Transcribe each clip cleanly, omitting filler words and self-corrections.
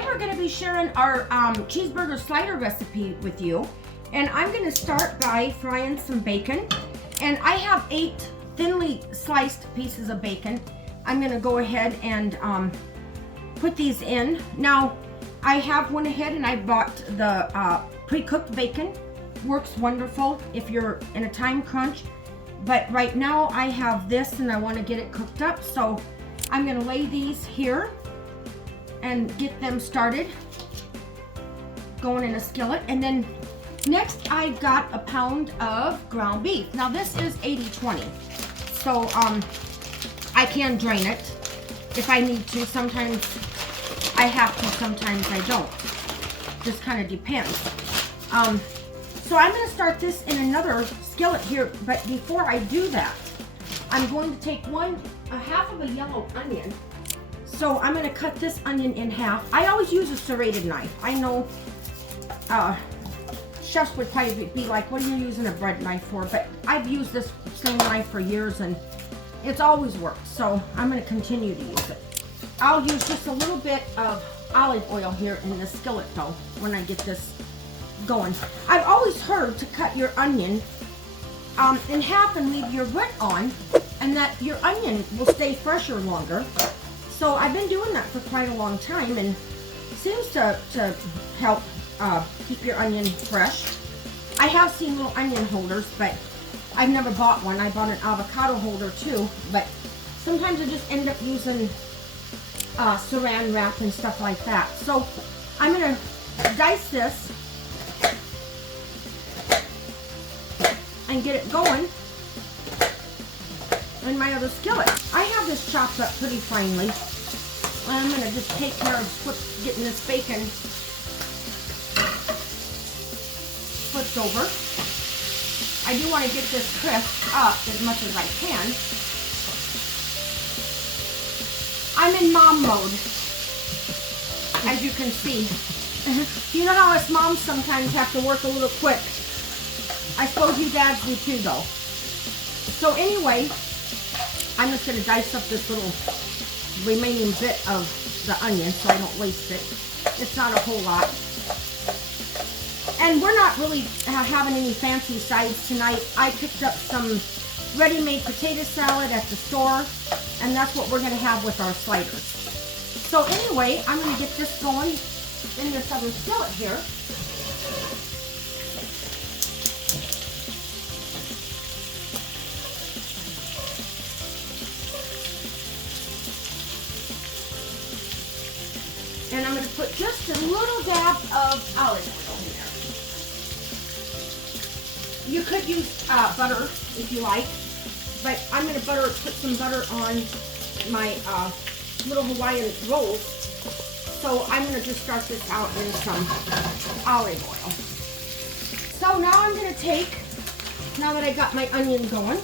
Today we're going to be sharing our cheeseburger slider recipe with you. And I'm going to start by frying some bacon. And I have 8 thinly sliced pieces of bacon. I'm going to go ahead and put these in. Now, I have went ahead and I bought the pre-cooked bacon. Works wonderful if you're in a time crunch. But right now I have this and I want to get it cooked up. So I'm going to lay these here and get them started going in a skillet. And then next I've got a pound of ground beef. Now this is 80-20, so I can drain it if I need to. Sometimes I have to, sometimes I don't. Just kind of depends. So I'm going to start this in another skillet here, but before I do that, I'm going to take a half of a yellow onion. So I'm going to cut this onion in half. I always use a serrated knife. I know chefs would probably be like, what are you using a bread knife for? But I've used this same knife for years and it's always worked. So I'm going to continue to use it. I'll use just a little bit of olive oil here in this skillet though when I get this going. I've always heard to cut your onion in half and leave your grit on, and that your onion will stay fresher longer. So I've been doing that for quite a long time and seems to help keep your onion fresh. I have seen little onion holders, but I've never bought one. I bought an avocado holder too, but sometimes I just end up using saran wrap and stuff like that. So I'm going to dice this and get it going in my other skillet. I have this chopped up pretty finely. I'm going to just take care of getting this bacon flipped over. I do want to get this crisp up as much as I can. I'm in mom mode, as you can see. You know how us moms sometimes have to work a little quick. I suppose you dads do too though. So anyway, I'm just going to dice up this little remaining bit of the onion so I don't waste it. It's not a whole lot. And we're not really having any fancy sides tonight. I picked up some ready-made potato salad at the store, and that's what we're going to have with our sliders. So anyway, I'm going to get this going in this other skillet here. And I'm going to put just a little dab of olive oil in there. You could use butter if you like, but I'm going to put some butter on my little Hawaiian rolls. So I'm going to just start this out in some olive oil. So now I'm going to take, now that I got my onion going,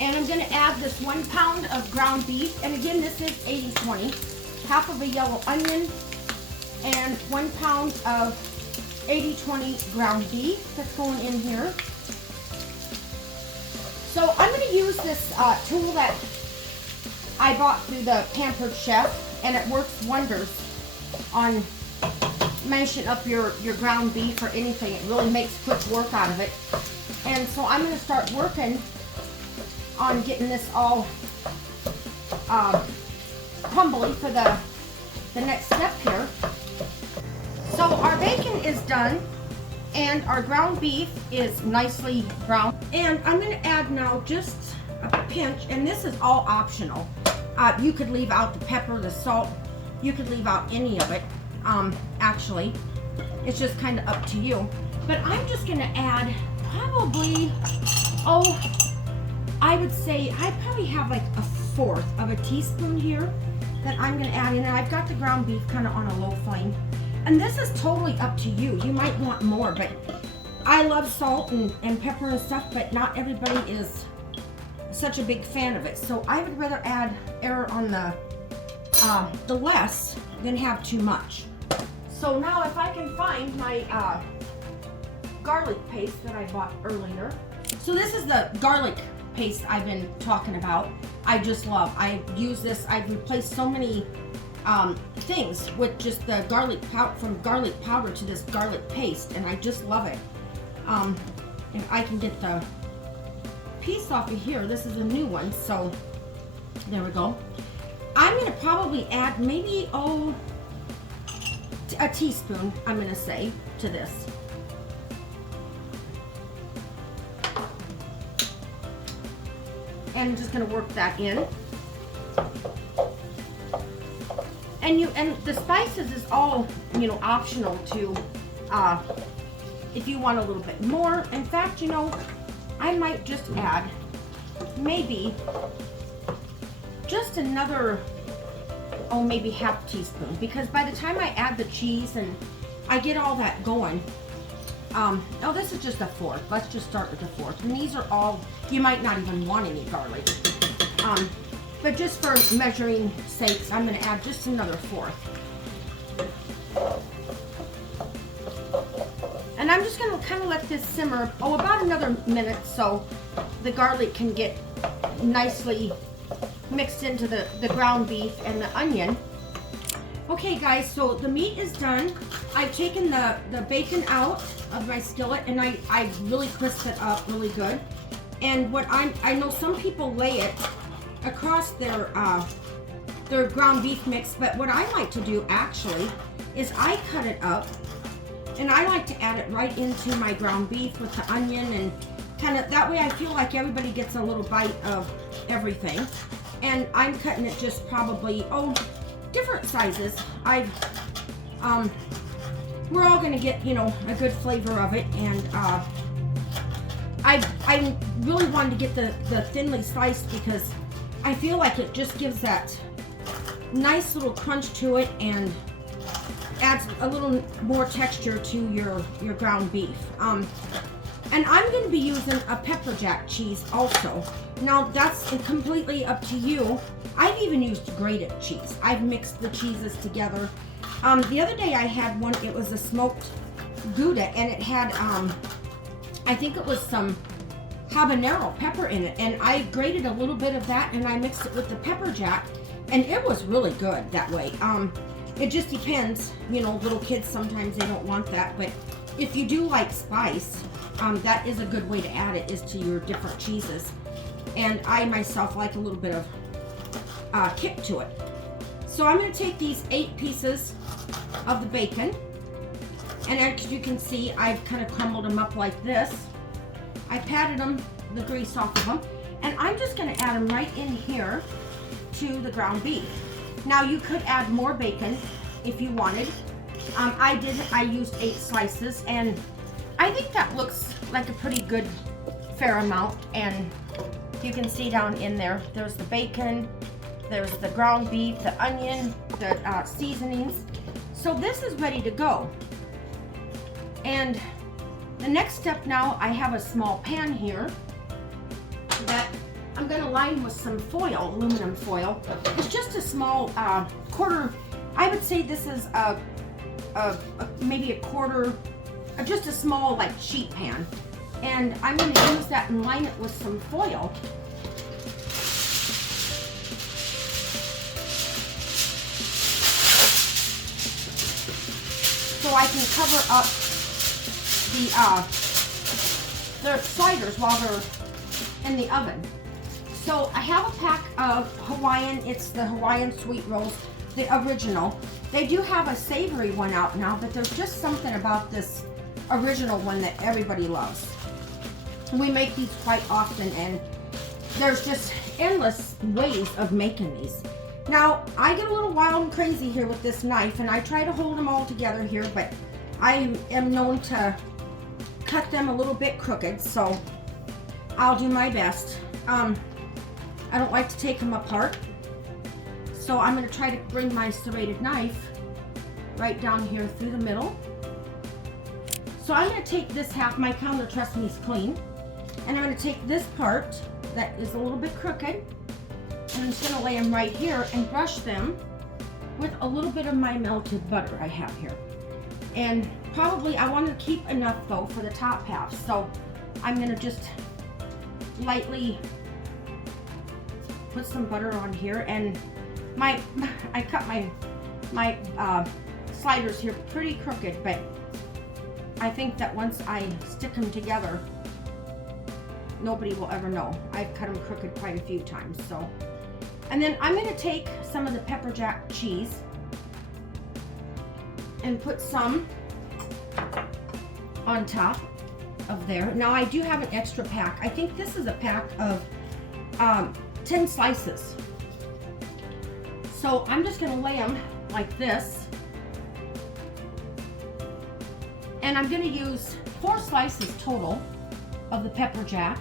and I'm going to add this 1 pound of ground beef. And again, this is 80-20. Half of a yellow onion and 1 pound of 80-20 ground beef that's going in here. So I'm going to use this tool that I bought through the Pampered Chef, and it works wonders on mashing up your ground beef or anything. It really makes quick work out of it. And so I'm going to start working on getting this all crumbly for the next step here. So our bacon is done and our ground beef is nicely brown, and I'm going to add now just a pinch, and this is all optional. You could leave out the pepper, the salt, you could leave out any of it. Actually, it's just kind of up to you, but I'm just going to add probably, I would say I probably have like 1/4 of a teaspoon here that I'm going to add in. And I've got the ground beef kind of on a low flame. And this is totally up to you. You might want more, but I love salt and pepper and stuff, but not everybody is such a big fan of it. So I would rather err on the less than have too much. So now if I can find my garlic paste that I bought earlier. So this is the garlic paste I've been talking about. I just love. I use this. I've replaced so many things with just the garlic powder, from garlic powder to this garlic paste, and I just love it. If I can get the piece off of here, this is a new one, so there we go. I'm gonna probably add maybe a teaspoon, I'm gonna say, to this. And I'm just gonna work that in. And the spices is all, you know, optional to, if you want a little bit more. In fact, you know, I might just add maybe just another, maybe half teaspoon, because by the time I add the cheese and I get all that going, this is just a fourth. Let's just start with a fourth. And these are all, you might not even want any garlic. But just for measuring sakes, I'm going to add just another fourth. And I'm just going to kind of let this simmer, about another minute, so the garlic can get nicely mixed into the ground beef and the onion. Okay guys, so the meat is done. I've taken the bacon out of my skillet, and I really crisp it up really good. And what I know some people lay it across their ground beef mix, but what I like to do actually is I cut it up, and I like to add it right into my ground beef with the onion, and kind of that way I feel like everybody gets a little bite of everything. And I'm cutting it just probably different sizes. We're all gonna get, you know, a good flavor of it, and I really wanted to get the thinly sliced because I feel like it just gives that nice little crunch to it and adds a little more texture to your ground beef. And I'm going to be using a pepper jack cheese also. Now that's completely up to you. I've even used grated cheese. I've mixed the cheeses together. The other day I had one, it was a smoked Gouda, and it had, I think it was some habanero pepper in it, and I grated a little bit of that and I mixed it with the pepper jack, and it was really good that way. It just depends, you know, little kids sometimes they don't want that, but if you do like spice, that is a good way to add it, is to your different cheeses. And I myself like a little bit of kick to it. So I'm going to take these 8 pieces of the bacon, and as you can see, I've kind of crumbled them up like this. I patted them, the grease off of them, and I'm just going to add them right in here to the ground beef. Now you could add more bacon if you wanted. I used 8 slices, and I think that looks like a pretty good fair amount. And you can see down in there, there's the bacon, there's the ground beef, the onion, the seasonings. So this is ready to go. And the next step now, I have a small pan here that I'm going to line with some foil, aluminum foil. It's just a small quarter. I would say this is maybe a quarter, just a small like sheet pan. And I'm going to use that and line it with some foil. So I can cover up the sliders while they're in the oven. So I have a pack of Hawaiian, it's the Hawaiian sweet rolls, the original. They do have a savory one out now, but there's just something about this original one that everybody loves. We make these quite often, and there's just endless ways of making these. Now, I get a little wild and crazy here with this knife, and I try to hold them all together here, but I am known to cut them a little bit crooked, so I'll do my best. I don't like to take them apart, so I'm going to try to bring my serrated knife right down here through the middle. So I'm going to take this half, my counter, trust me, is clean, and I'm going to take this part that is a little bit crooked, and I'm just going to lay them right here and brush them with a little bit of my melted butter I have here. And probably I want to keep enough though for the top half, so I'm going to just lightly put some butter on here. And I cut my my sliders here pretty crooked, but I think that once I stick them together, nobody will ever know. I've cut them crooked quite a few times. So, and then I'm going to take some of the pepper jack cheese and put some on top of there. Now I do have an extra pack. I think this is a pack of 10 slices. So I'm just going to lay them like this. And I'm going to use 4 slices total of the pepper jack.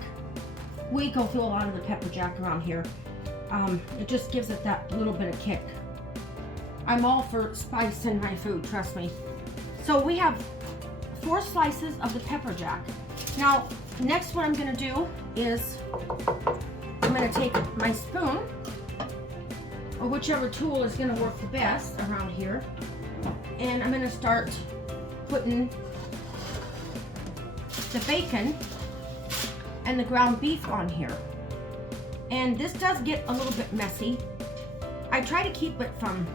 We go through a lot of the pepper jack around here. It just gives it that little bit of kick. I'm all for spice in my food, trust me. So we have 4 slices of the pepper jack. Now, next what I'm going to do is I'm going to take my spoon, or whichever tool is going to work the best around here, and I'm going to start putting the bacon and the ground beef on here. And this does get a little bit messy. I try to keep it from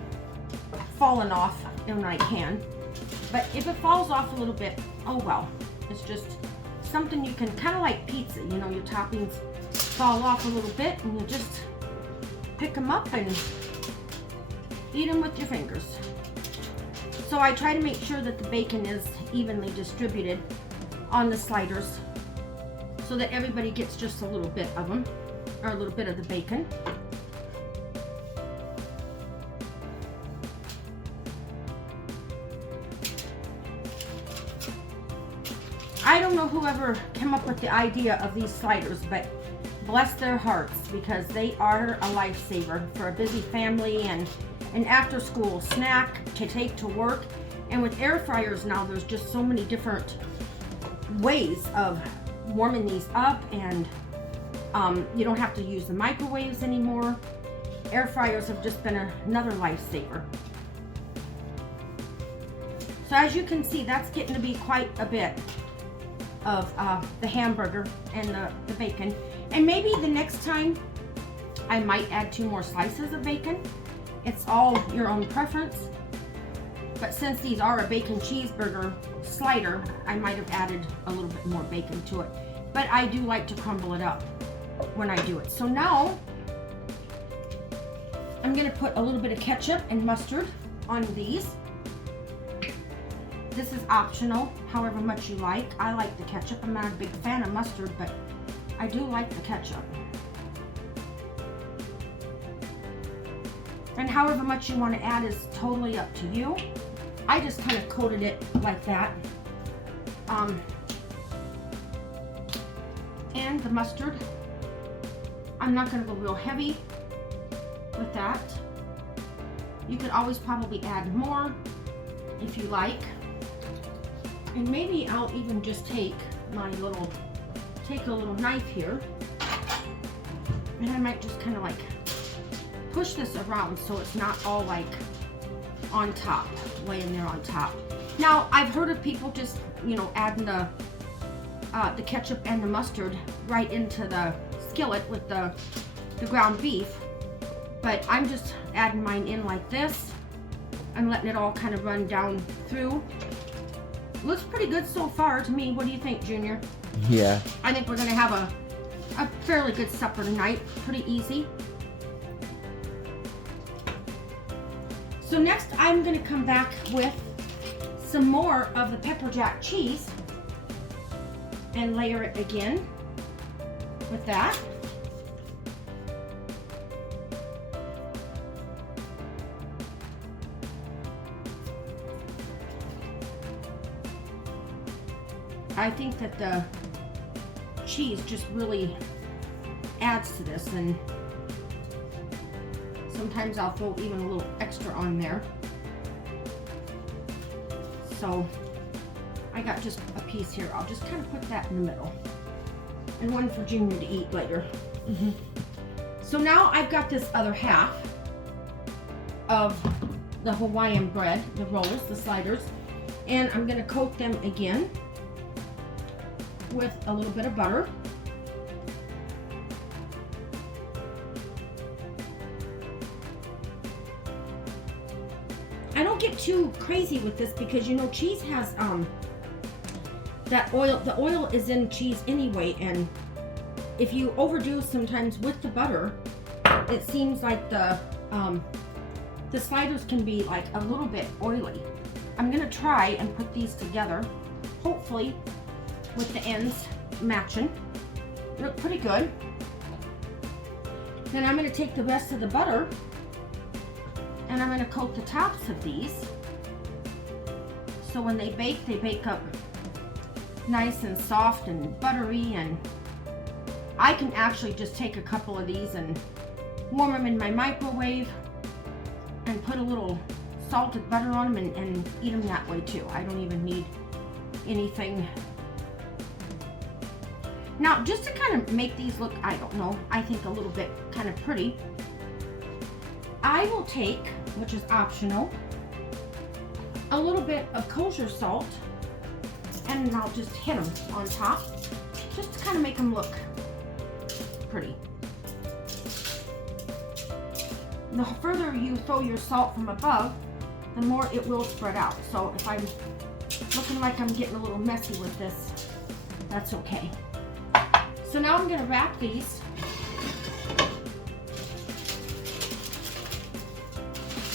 falling off when I can, but if it falls off a little bit, oh well. It's just something you can, kind of like pizza, you know, your toppings fall off a little bit and you just pick them up and eat them with your fingers. So I try to make sure that the bacon is evenly distributed on the sliders so that everybody gets just a little bit of them, or a little bit of the bacon. I don't know whoever came up with the idea of these sliders, but bless their hearts, because they are a lifesaver for a busy family and an after school snack to take to work. And with air fryers now, there's just so many different ways of warming these up, and you don't have to use the microwaves anymore. Air fryers have just been another lifesaver. So as you can see, that's getting to be quite a bit of the hamburger and the bacon. And maybe the next time I might add 2 more slices of bacon. It's all your own preference. But since these are a bacon cheeseburger slider, I might have added a little bit more bacon to it. But I do like to crumble it up when I do it. So now I'm going to put a little bit of ketchup and mustard on these. This is optional, however much you like. I like the ketchup. I'm not a big fan of mustard, but I do like the ketchup. And however much you want to add is totally up to you. I just kind of coated it like that. And the mustard, I'm not going to go real heavy with that. You could always probably add more if you like. And maybe I'll even just take a little knife here, and I might just kind of like push this around so it's not all like on top, laying there on top. Now, I've heard of people just, you know, adding the ketchup and the mustard right into the skillet with the ground beef, but I'm just adding mine in like this. I'm letting it all kind of run down through. Looks pretty good so far to me. What do you think, Junior? Yeah. I think we're gonna have a fairly good supper tonight. Pretty easy. So next I'm gonna come back with some more of the pepper jack cheese and layer it again with that. I think that the cheese just really adds to this, and sometimes I'll throw even a little extra on there. So I got just a piece here. I'll just kind of put that in the middle, and one for Junior to eat later. So now I've got this other half of the Hawaiian bread, the rolls, the sliders, and I'm going to coat them again with a little bit of butter. I don't get too crazy with this because you know cheese has that oil. The oil is in cheese anyway, and if you overdo sometimes with the butter, it seems like the sliders can be like a little bit oily. I'm gonna try and put these together, hopefully with the ends matching. Look pretty good. Then I'm gonna take the rest of the butter and I'm gonna coat the tops of these. So when they bake up nice and soft and buttery, and I can actually just take a couple of these and warm them in my microwave and put a little salted butter on them and eat them that way too. I don't even need anything. Now, just to kind of make these look, I don't know, I think a little bit kind of pretty, I will take, which is optional, a little bit of kosher salt, and I'll just hit them on top, just to kind of make them look pretty. The further you throw your salt from above, the more it will spread out. So if I'm looking like I'm getting a little messy with this, that's okay. So now I'm gonna wrap these.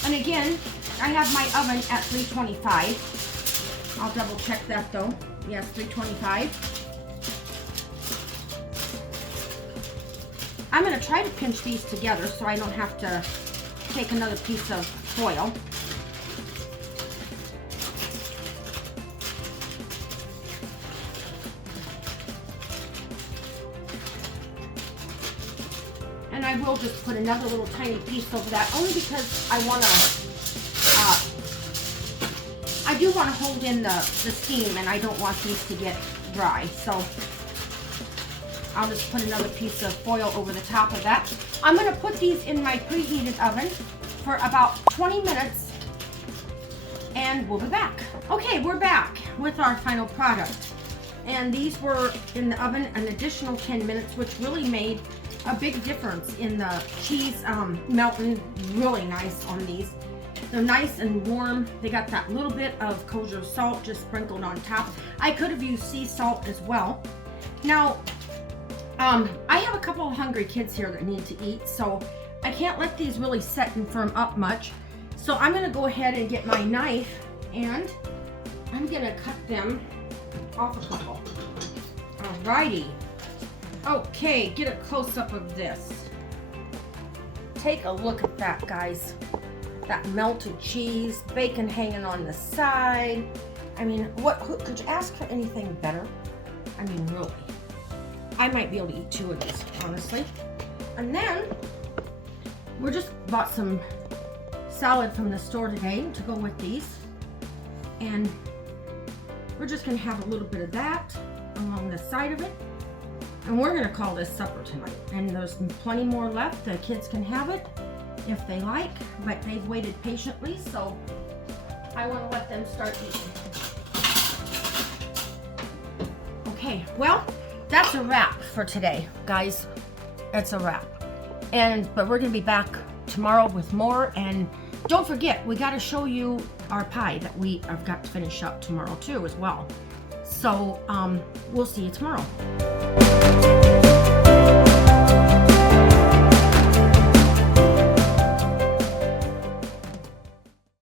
And again, I have my oven at 325. I'll double check that though. Yes, 325. I'm gonna try to pinch these together so I don't have to take another piece of foil. And I will just put another little tiny piece over that, only because I want to, I do want to hold in the steam, and I don't want these to get dry. So I'll just put another piece of foil over the top of that. I'm going to put these in my preheated oven for about 20 minutes, and we'll be back. Okay, we're back with our final product. And these were in the oven an additional 10 minutes, which really made a big difference in the cheese melting really nice on these. They're nice and warm. They got that little bit of kosher salt just sprinkled on top. I could have used sea salt as well. Now, I have a couple of hungry kids here that need to eat, so I can't let these really set and firm up much. So I'm gonna go ahead and get my knife, and I'm gonna cut them off a couple. Alrighty. Okay, get a close-up of this. Take a look at that, guys. That melted cheese, bacon hanging on the side. I mean, could you ask for anything better? I mean, really. I might be able to eat 2 of these, honestly. And then, we just bought some salad from the store today to go with these. And we're just gonna have a little bit of that along the side of it. And we're gonna call this supper tonight. And there's plenty more left. The kids can have it if they like, but they've waited patiently, so I wanna let them start eating. Okay, well, that's a wrap for today, guys. It's a wrap. But we're gonna be back tomorrow with more, and don't forget, we gotta show you our pie that we have got to finish up tomorrow too as well. So we'll see you tomorrow.